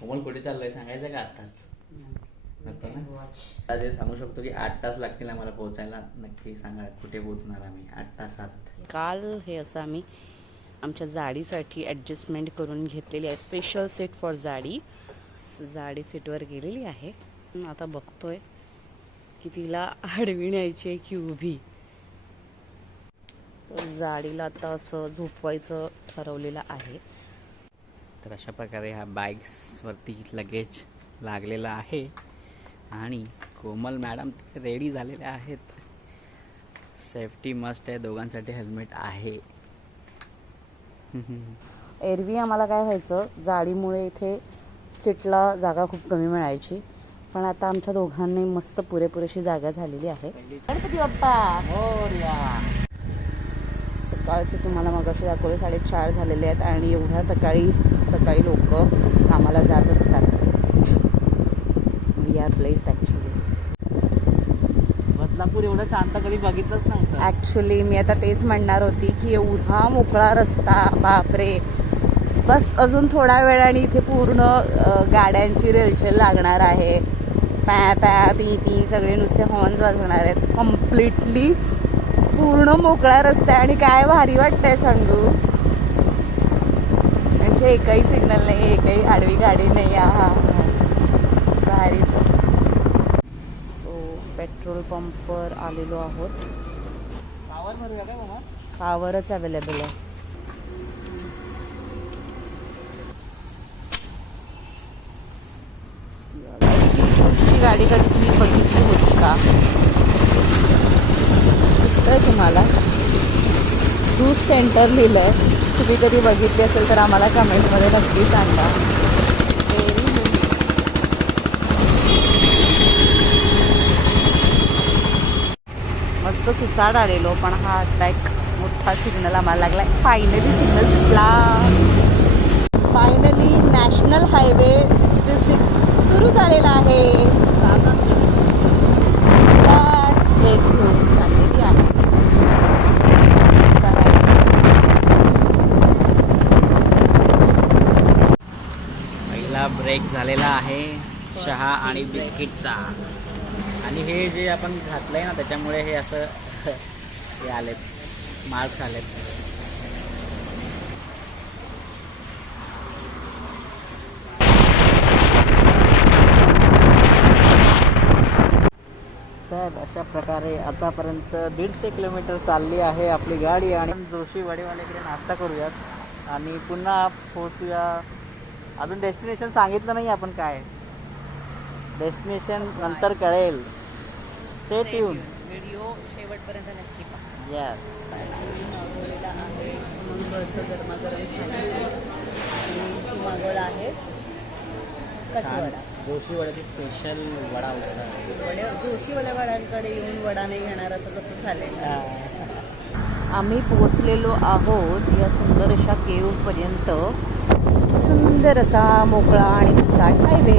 कोमल कुठे चाललोय सांगायचं का आताच? नको ना. आता ते सांगू शकतो की 8 तास लागतील आम्हाला पोहोचायला. नक्की सांगा कुठे पोहोचणार आम्ही 8 तासात. काल हे असं आम्ही आमच्या जाडीसाठी ॲडजस्टमेंट करून घेतलेली आहे. स्पेशल सेट फॉर जाडी. जाडी सीटवर गेलेली आहे. आता बघतोय की तिला आडवी न्यायची आहे की उभी. तर जाडीला आता असं झोपवायचं ठरवलेलं आहे. तर अशा प्रकारे ह्या बाईक्सवरती लगेज लागलेला आहे आणि कोमल मॅडम तिथे रेडी झालेल्या आहेत. सेफ्टी मस्ट आहे, दोघांसाठी हेल्मेट आहे. एरवी आम्हाला काय व्हायचं, जाडीमुळे इथे सीटला जागा खूप कमी मिळायची, पण आता आमच्या दोघांनी मस्त पुरेपुरेशी जागा झालेली आहे. गणपती बाप्पा सकाळचे तुम्हाला मगाशी दाखवले 4:30 झालेले आहेत आणि एवढ्या सकाळी लोक कामाला जात असतात. We are placed actually. Badlapur एवढं शांत कधी बघितलंच नव्हतं. ॲक्च्युली मी आता तेच म्हणणार होती की एवढा मोकळा रस्ता, बापरे. बस अजून थोड्या वेळाने इथे पूर्ण गाड्यांची रेलचेल लागणार आहे. पॅ पॅ पी पी सगळे नुसते हॉर्न्स वाजवणार आहेत. कम्प्लिटली पूर्ण मोकळा रस्ता आहे आणि काय भारी वाटतंय सांगू. म्हणजे एकही सिग्नल नाही, एकही आडवी गाडी नाही. हा भारीच. पेट्रोल पंपवर आलेलो आहोत. कावरच अवेलेबल आहे. अशी गाडी कधी तुम्ही बघितली होती का? दिसतंय तुम्हाला? ज्यूस सेंटर लिहिलंय. तुम्ही कधी बघितली असेल तर आम्हाला कमेंटमध्ये नक्की सांगा. Very unique. मस्त सुसाड आलेलो, पण हा ट्रॅक मोठा सिग्नल आम्हाला लागला. फायनली सिग्नल सुटला. फायनली नॅशनल हायवे 66 सुरू झालेला आहे. एक घेऊन चाललेली आहे. पहिला ब्रेक झालेला आहे चहा आणि बिस्किटचा. आणि हे जे आपण घातलंय ना त्याच्यामुळे हे असं हे आलेत, मार्क्स आलेत. तर अशा प्रकारे आतापर्यंत 150 किलोमीटर चालली आहे आपली गाडी. आणि जोशी वडेवाल्याकडे नाश्ता करूयात आणि पुन्हा पोहोचूया. अजून डेस्टिनेशन सांगितलं नाही आपण काय. डेस्टिनेशन नंतर कळेल. Stay tune. व्हिडिओ शेवटपर्यंत नक्की पहा. यस. मागवलेला आहे मग असं गरमागरम मागवला आहे कटवडा. जोशी वड्याची स्पेशल वडा उसळ. जोशी वड्याकडे येऊन वडा नाही घेणार असं कसं चालेल. आम्ही पोहोचलेलो आहोत या सुंदर अशा केव्हपर्यंत. सुंदर असा मोकळा आणि सुसाट हायवे.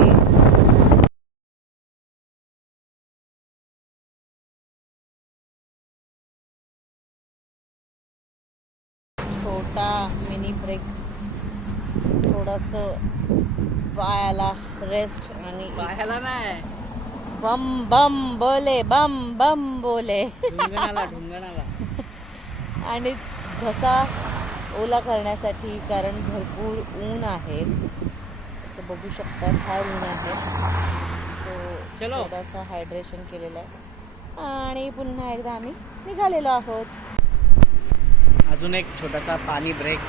छोटा मिनी ब्रेक, थोडंसं पायाला रेस्ट आणि पाहायला नाही, बम बम बोले, बम बम बोले. ढुंगणाला आणि घसा ओला करण्यासाठी, कारण भरपूर ऊन आहे. असं बघू शकता फार ऊन आहे. सो थोडासा हायड्रेशन केलेलं आहे आणि पुन्हा एकदा आम्ही निघालेलो आहोत. अजून एक छोटासा पाणी ब्रेक.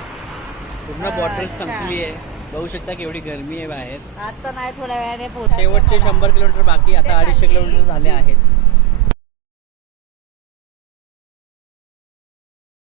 पूर्ण बॉटल संपली आहे. बघू शकता केवढी गरमी आहे बाहेर. आता नाही, थोड्या वेळाने शेवटचे 100 किलोमीटर बाकी. आता 250 किलोमीटर झाले आहेत.